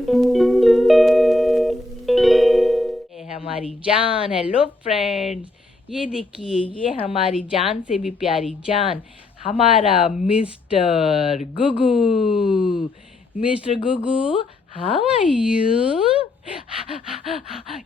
ये हमारी जान। हेलो फ्रेंड्स, ये देखिए, ये हमारी जान से भी प्यारी जान, हमारा mister Gugu. Mister Gugu, how are you?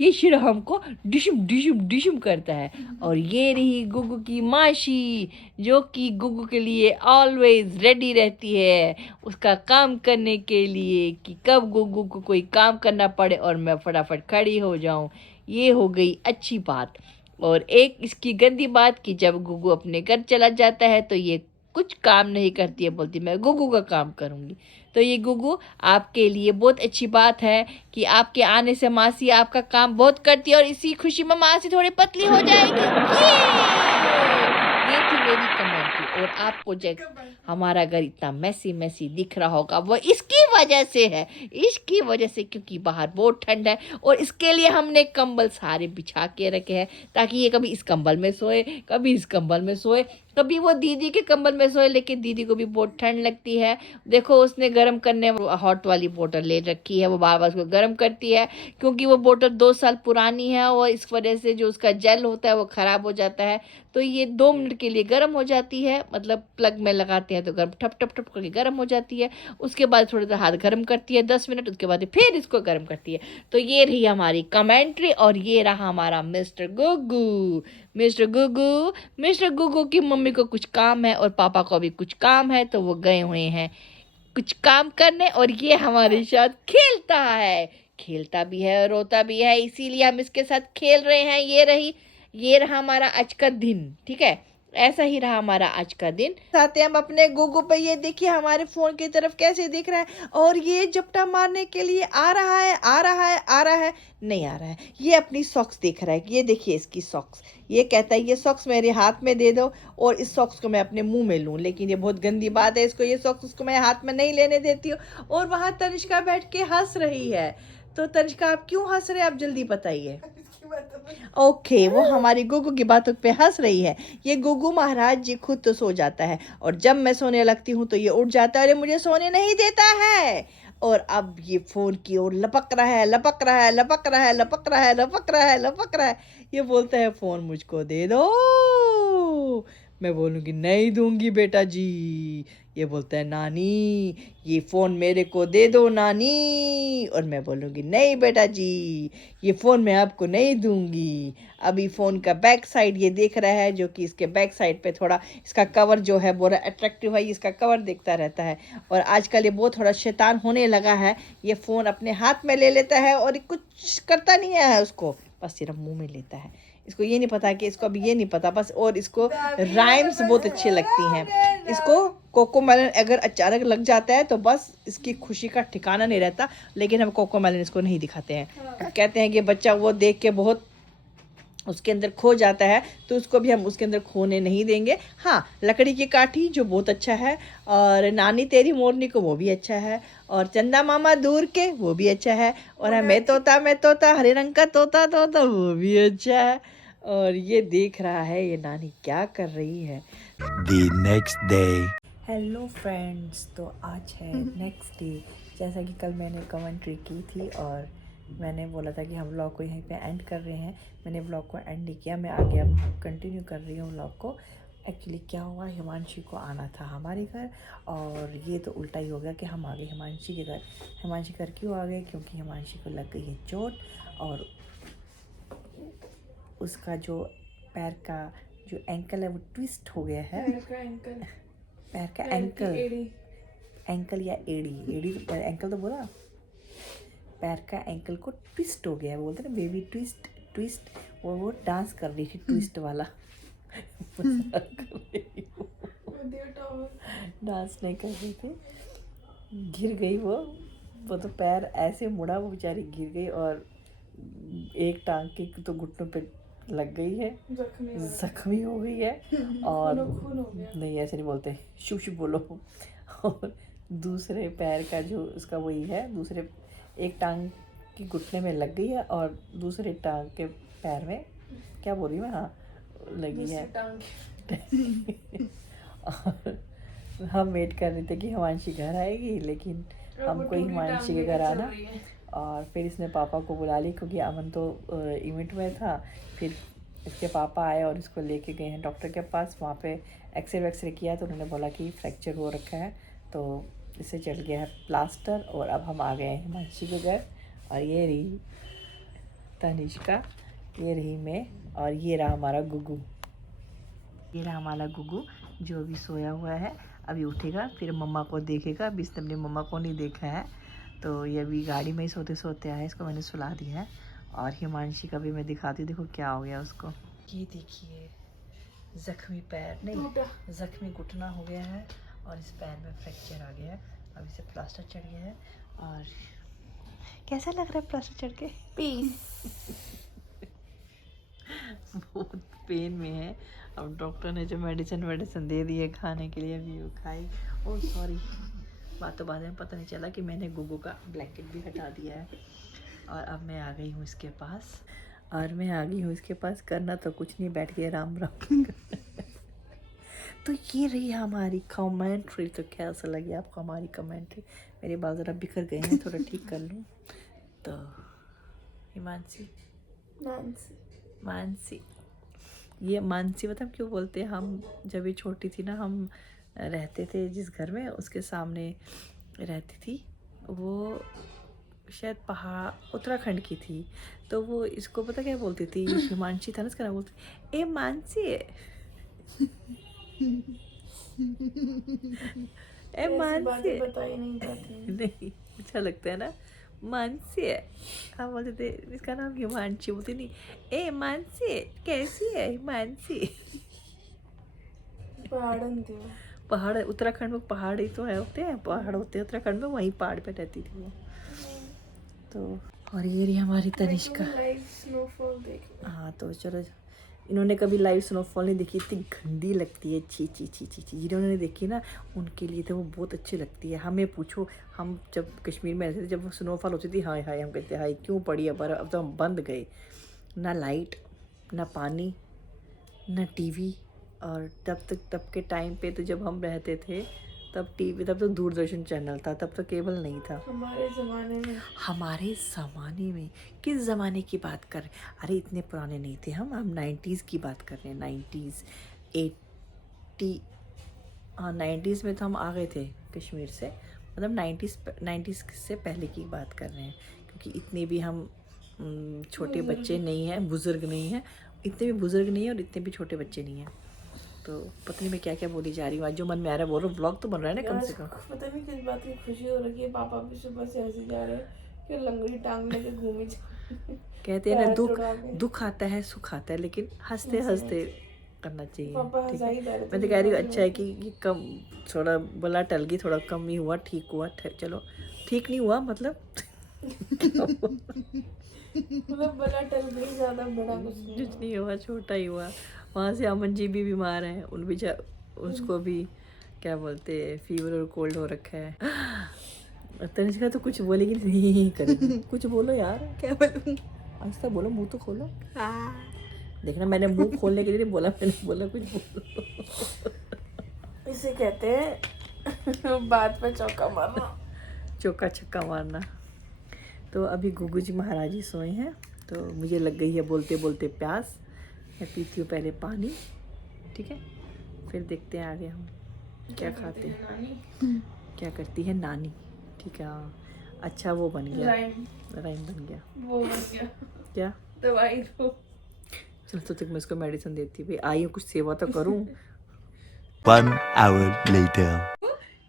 ये शिर हमको डिशुम डिशुम डिशुम करता है। और ये रही गुगू की माशी, जो कि गुगू के लिए ऑलवेज रेडी रहती है उसका काम करने के लिए, कि कब गुगू को कोई काम करना पड़े और मैं फटाफट खड़ी हो जाऊं। ये हो गई अच्छी बात। और एक इसकी गंदी बात कि जब गुगू अपने घर चला जाता है तो ये कुछ काम नहीं करती है, बोलती मैं गुगू का काम करूंगी। तो ये गुगू, आपके लिए बहुत अच्छी बात है कि आपके आने से मासी आपका काम बहुत करती है और इसी खुशी में मासी थोड़ी पतली हो जाएगी। ये थी मेरी कमेंट्री। और आपको जो हमारा घर इतना मैसी मैसी दिख रहा होगा वो इसकी वजह से है, इसकी वजह से, क्योंकि बाहर बहुत ठंड है और इसके लिए हमने कंबल सारे बिछा के रखे हैं ताकि ये कभी इस कंबल में सोए, कभी इस कंबल में सोए, कभी वो दीदी के कंबल में सोए। लेकिन दीदी को भी बहुत ठंड लगती है। देखो, उसने गर्म करने हॉट वाली बोतल ले रखी है, वो बार बार उसको गर्म करती है क्योंकि वो बोतल 2 साल पुरानी है और इस वजह से जो उसका जेल होता है वो ख़राब हो जाता है। तो ये 2 मिनट के लिए गर्म हो जाती है, मतलब प्लग में लगाते हैं तो गर्म ठप ठप ठप करके गर्म हो जाती है। उसके बाद थोड़ा सा हाथ गर्म करती है 10 मिनट, उसके बाद फिर इसको गर्म करती है। तो ये रही हमारी कमेंट्री और ये रहा हमारा mister Gugu. Mister Gugu, mister Gugu की मम्मी को कुछ काम है और पापा को भी कुछ काम है, तो वो गए हुए हैं कुछ काम करने। और ये हमारे साथ खेलता है, खेलता भी है, रोता भी है, इसीलिए हम इसके साथ खेल रहे हैं। ये रहा हमारा आज का दिन, ठीक है। ऐसा ही रहा हमारा आज का दिन। साथ हम अपने गुगू पे, ये देखिए हमारे फोन की तरफ कैसे दिख रहा है और ये झपटा मारने के लिए आ रहा है, आ रहा है, आ रहा है, नहीं आ रहा है। ये अपनी सॉक्स देख रहा है, ये देखिए इसकी सॉक्स। ये कहता है ये सॉक्स मेरे हाथ में दे दो और इस सॉक्स को मैं अपने मुंह में लूं, लेकिन ये बहुत गंदी बात है, इसको ये सॉक्स उसको मैं हाथ में नहीं लेने देती हूँ। और वहां तनिष्का बैठ के हंस रही है। तो तनिष्का, आप क्यों हंस रहे हैं, आप जल्दी बताइए। ओके, वो हमारी गुगू की बातों पे हंस रही है। ये गुगू महाराज जी खुद तो सो जाता है और जब मैं सोने लगती हूँ तो ये उठ जाता है और ये मुझे सोने नहीं देता है। और अब ये फोन की ओर लपक रहा है, लपक रहा है, लपक रहा है, लपक रहा है, लपक रहा है, लपक रहा है। ये बोलता है फोन मुझको दे दो। मैं बोलूँगी नहीं दूंगी बेटा जी। ये बोलता है नानी, ये फ़ोन मेरे को दे दो नानी। और मैं बोलूँगी नहीं बेटा जी, ये फ़ोन मैं आपको नहीं दूंगी। अभी फ़ोन का बैक साइड ये देख रहा है, जो कि इसके बैक साइड पे थोड़ा इसका कवर जो है बड़ा अट्रैक्टिव है, इसका कवर देखता रहता है। और आजकल ये बहुत थोड़ा शैतान होने लगा है। ये फ़ोन अपने हाथ में ले लेता है और कुछ करता नहीं है उसको, बस सिर्फ मुंह में लेता है। इसको ये नहीं पता कि इसको अभी ये नहीं पता बस। और इसको राइम्स बहुत अच्छी लगती हैं। इसको कोकोमेलन अगर अचानक लग जाता है तो बस इसकी खुशी का ठिकाना नहीं रहता। लेकिन हम कोकोमेलन इसको नहीं दिखाते हैं। कहते हैं कि बच्चा वो देख के बहुत उसके अंदर खो जाता है, तो उसको भी हम उसके अंदर खोने नहीं देंगे। हाँ, लकड़ी की काठी जो बहुत अच्छा है, और नानी तेरी मोरनी को वो भी अच्छा है, और चंदा मामा दूर के वो भी अच्छा है, और मैं तोता हरे रंग का तोता तोता वो भी अच्छा है। और ये देख रहा है ये नानी क्या कर रही है। The next day. Hello friends, तो आज है नेक्स्ट डे। जैसा कि कल मैंने कमेंट्री की थी और मैंने बोला था कि हम व्लॉग को यहीं पे एंड कर रहे हैं। मैंने व्लॉग को एंड नहीं किया, मैं आगे अब कंटिन्यू कर रही हूँ व्लॉग को। एक्चुअली क्या हुआ, हिमांशी को आना था हमारे घर और ये तो उल्टा ही हो गया कि हम आ गए हिमांशी के घर। हिमांशी घर क्यों आ गए? क्योंकि हिमांशी को लग गई है चोट और उसका जो पैर का जो एंकल है वो ट्विस्ट हो गया है। पैर का एंकल, एंकल या एड़ी एंकल तो बोला, पैर का एंकल को ट्विस्ट हो गया है। बोलते ना बेबी ट्विस्ट ट्विस्ट। वो डांस कर रही थी ट्विस्ट वाला। डांस नहीं कर रही थी, गिर गई वो तो पैर ऐसे मुड़ा, वो बेचारी गिर गई और एक टांग की तो घुटनों पे लग गई है, जख्मी हो गई है। और नहीं ऐसे नहीं बोलते, शुभ शुभ बोलो। और दूसरे पैर का जो उसका वही है, दूसरे एक टांग की घुटने में लग गई है और दूसरे टांग के पैर में, क्या बोल रही मैं, हाँ लगी है। और हम वेट कर रहे थे कि हिमांशी घर आएगी, लेकिन हमको हिमांशी के घर आना। और फिर इसने पापा को बुला ली क्योंकि अमन तो इवेंट में था। फिर इसके पापा आए और इसको लेके गए हैं डॉक्टर के पास। वहाँ पे एक्सरे वैक्सरे किया तो उन्होंने बोला कि फ्रैक्चर हो रखा है, तो इसे चल गया है प्लास्टर। और अब हम आ गए हैं हिमांशी के घर। और ये रही तनिष्का, ये रही मैं, और ये रहा हमारा गुगू। ये रहा हमारा गुगू जो अभी सोया हुआ है। अभी उठेगा फिर मम्मा को देखेगा। अभी इसने अपनी मम्मा को नहीं देखा है, तो ये अभी गाड़ी में ही सोते सोते आया। इसको मैंने सुला दिया है। और हिमांशी का भी मैं दिखाती हूँ, देखो क्या हो गया उसको। ये देखिए जख्मी पैर, नहीं जख्मी घुटना हो गया है और इस पैर में फ्रैक्चर आ गया है। अब इसे प्लास्टर चढ़ गया है। और कैसा लग रहा है प्लास्टर चढ़ के? पीस बहुत पेन में है। अब डॉक्टर ने जो मेडिसिन दे दी है खाने के लिए, अभी वो खाई। ओह सॉरी, बातों बाद में पता नहीं चला कि मैंने गुगू का ब्लैंकेट भी हटा दिया है। और अब मैं आ गई हूँ इसके पास। करना तो कुछ नहीं, बैठ के राम राम तो ये रही हमारी कमेंट्री। तो कैसा लगी आपको हमारी कमेंट्री? मेरे बाल ज़रा बिखर गए हैं, थोड़ा ठीक कर लूँ। तो मानसी, ये मानसी मतलब क्यों बोलते हैं? हम जब ये छोटी थी ना, हम रहते थे जिस घर में, उसके सामने रहती थी। वो शायद पहाड़ उत्तराखंड की थी, तो वो इसको पता क्या बोलती थी? हिमांशी था ना इसका नाम, बोलती ए मानसी ए मानसी। बताई नहीं पाती। नहीं, अच्छा लगता है ना, मानसी है। हम बोलते थे इसका नाम हिमांशी, बोलती नहीं ए मानसी कैसी है मानसी। पहाड़ उत्तराखंड में पहाड़ ही तो है, होते हैं पहाड़ होते हैं उत्तराखंड में, वहीं पहाड़ पे रहती थी वो। तो और ये रही हमारी तनिष्का। हाँ तो चलो, इन्होंने कभी लाइव स्नोफॉल नहीं देखी, इतनी गंदी लगती है, छी छी छी छी छी। जिन्होंने देखी ना उनके लिए तो वो बहुत अच्छी लगती है। हमें पूछो, हम जब कश्मीर में रहते थे, जब वो स्नोफॉल होती थी, हाय हाय हम कहते हाय क्यों पड़ी है बर्फ़। अब तो हम बंद गए, ना लाइट ना पानी ना टीवी। और तब के टाइम पे तो जब हम रहते थे तब टीवी, तब तो दूरदर्शन चैनल था, तब तो केबल नहीं था। हमारे ज़माने में किस ज़माने की बात कर रहे? अरे इतने पुराने नहीं थे हम 90s की बात कर रहे हैं। 90s 80, हाँ 90s में तो हम आ गए थे कश्मीर से, मतलब 90s से पहले की बात कर रहे हैं। क्योंकि इतने भी हम छोटे बच्चे नहीं हैं, बुज़ुर्ग नहीं हैं, इतने भी बुज़ुर्ग नहीं हैं और इतने भी छोटे बच्चे नहीं हैं। तो पता नहीं मैं क्या क्या बोली जा रही हूँ, आज जो मन में आ रहा है बोल रहा हूँ। व्लॉग तो बन रहा है ना कम से कम। पता नहीं किस बात की खुशी हो रही है। पापा भी सुबह से ऐसे जा रहे हैं कि लंगड़ी टांग लेके घूमी जा। कहते हैं ना दुख आता है सुख आता है, लेकिन हंसते हंसते करना चाहिए। ठीक है, मैं तो कह रही हूँ अच्छा है कि ये कम थोड़ा बला टल गई, थोड़ा कम ही हुआ, ठीक हुआ। चलो ठीक नहीं हुआ मतलब बला टल गई, ज्यादा बड़ा कुछ नहीं हुआ, छोटा ही हुआ। वहाँ से अमन जी भी बीमार हैं, उसको भी क्या बोलते फीवर और कोल्ड हो रखा है। तनिष्का तो कुछ बोलेगी नहीं करेगी। कुछ बोलो यार, क्या बोलूं? आज तक बोलो, मुंह तो खोलो। देखना मैंने मुंह खोलने के लिए नहीं बोला, मैंने बोला कुछ बोलो। इसे कहते हैं बात पे चौका मारना, चौका छक्का मारना। तो अभी गुगू जी महाराज जी सोए हैं, तो मुझे लग गई है बोलते बोलते प्यास। मैं पीती हूँ पहले पानी, ठीक है, फिर देखते हैं आगे हम क्या खाते हैं। क्या करती है नानी, ठीक है। हाँ अच्छा, वो बन गया, राइम बन गया, वो बन गया क्या दवाई दो। चलो तो तक मैं इसको मेडिसिन देती भाई, आई हूँ कुछ सेवा तो करूँ। 1 hour later.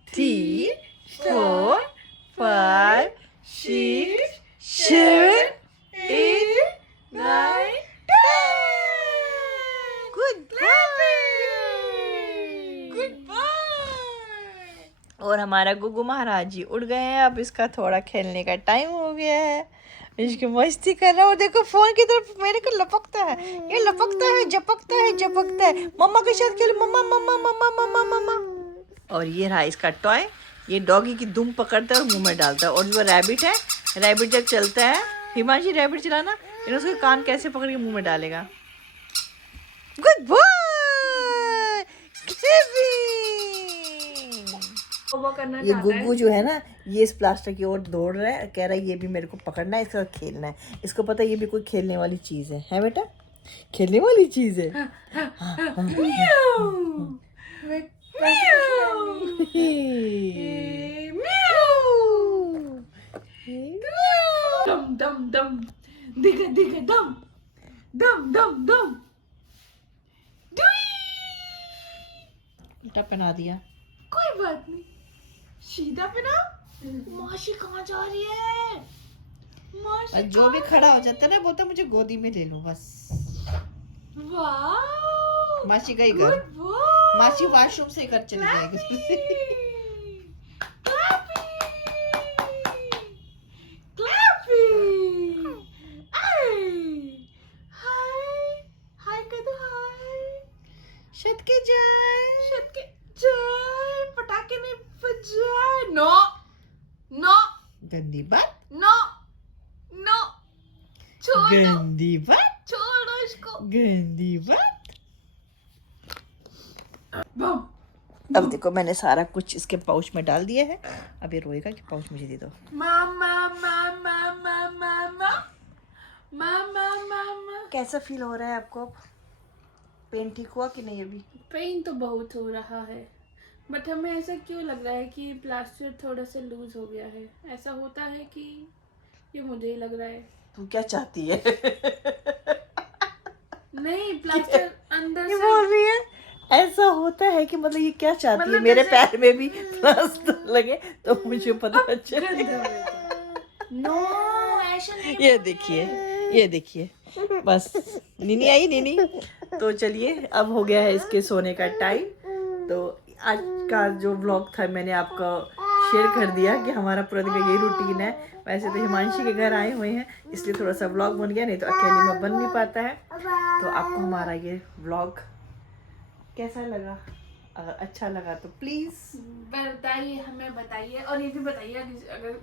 3, 4, 5, 6, 7, 8, 9, 10. और हमारा गुगू महाराज जी उड़ गए हैं। अब इसका थोड़ा खेलने का टाइम हो गया है, इसकी मस्ती कर रहा हूँ। देखो फोन की तरफ मेरे को लपकता है, ये लपकता है, झपकता है। मम्मा के साथ खेल, मम्मा मम्मा मम्मा मम्मा मम्मा। और ये रहा इसका टॉय, ये डॉगी की दुम पकड़ता है और मुंह में डालता है। और जो रैबिट है, रैबिट जब चलता है, हिमांशी रैबिट चलाना, इन उसके कान कैसे पकड़ के मुंह में डालेगा। गुड बॉय वो करना ये चाहता है। गुग्गू जो है ना, ये इस प्लास्टर की ओर दौड़ रहा है, कह रहा है ये भी मेरे को पकड़ना है, इसके साथ खेलना है। इसको पता है ये भी कोई खेलने वाली चीज़ है बेटा? खेलने वाली चीज़ है। मैं कैसे दम दम दम दिखे दिखे दम दम दम दम उल्टा पहना दिया। कोई बात नहीं, सीधा पे ना। मासी कहाँ जा रही है? मासी और जो भी खड़ा हो जाता है ना बोलता मुझे गोदी में ले लो बस। वाह, मासी गई घर, गुड बॉय। मासी वॉशरूम से घर चली जाएगी। छत के जाए पटाखे नहीं बजाए। नो नो गंदी बात, नो नो, छोड़ दो, गंदी बात, छोड़ दो इसको। गंदी बात। बम। अब देखो मैंने सारा कुछ इसके पाउच में डाल दिया है। अब ये रोएगा कि पाउच मुझे दे दो। मामा मामा मामा मामा मामा। कैसा फील हो रहा है आपको? पेन ठीक हुआ कि नहीं अभी? पेन तो बहुत हो रहा है, बट हमें ऐसा क्यों लग रहा है कि प्लास्टर थोड़ा सा लूज हो गया है? ऐसा होता है कि ये मुझे ही लग रहा है? तू क्या चाहती है? नहीं, प्लास्टर अंदर ये से बोल रही है ऐसा होता है कि मतलब ये क्या चाहती है? मतलब मेरे जैसे- पैर में भी प्लास्टर लगे तो मुझे पता चले। नो, ऐसा नहीं। ये देखिए बस नीनी आई नीनी। तो चलिए अब हो गया है इसके सोने का टाइम। तो आज का जो व्लॉग था मैंने आपको शेयर कर दिया कि हमारा पूरा दिन का यही रूटीन है। वैसे तो हिमांशी के घर आए हुए हैं इसलिए थोड़ा सा व्लॉग बन गया, नहीं तो अकेले में बन नहीं पाता है। तो आपको हमारा ये व्लॉग कैसा लगा? अगर अच्छा लगा तो प्लीज़ बताइए, हमें बताइए, और ये भी बताइए अगर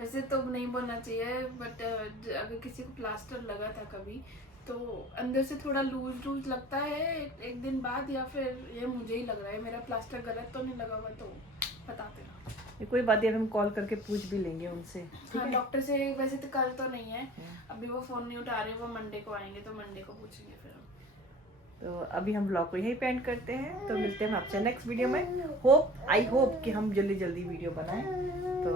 वैसे तो नहीं बोलना चाहिए, बट अगर किसी को प्लास्टर लगा था कभी तो अंदर से थोड़ा लूज लगता है एक दिन बाद, या फिर ये मुझे ही लग रहा है मेरा प्लास्टर गलत तो नहीं लगा हुआ, तो बता देना। ये कोई बात नहीं, हम कॉल करके पूछ भी लेंगे उनसे। हाँ, डॉक्टर से वैसे तो कल तो नहीं है, अभी वो फ़ोन नहीं उठा रहे, वो मंडे को आएंगे तो मंडे को पूछेंगे फिर हम। तो अभी हम व्लॉग को यहीं पे एंड करते हैं। तो मिलते हैं हम आपसे नेक्स्ट वीडियो में। आई होप कि हम जल्दी वीडियो बनाएं। तो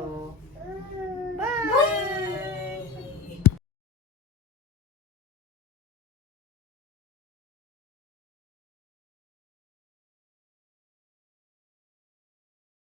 बाय।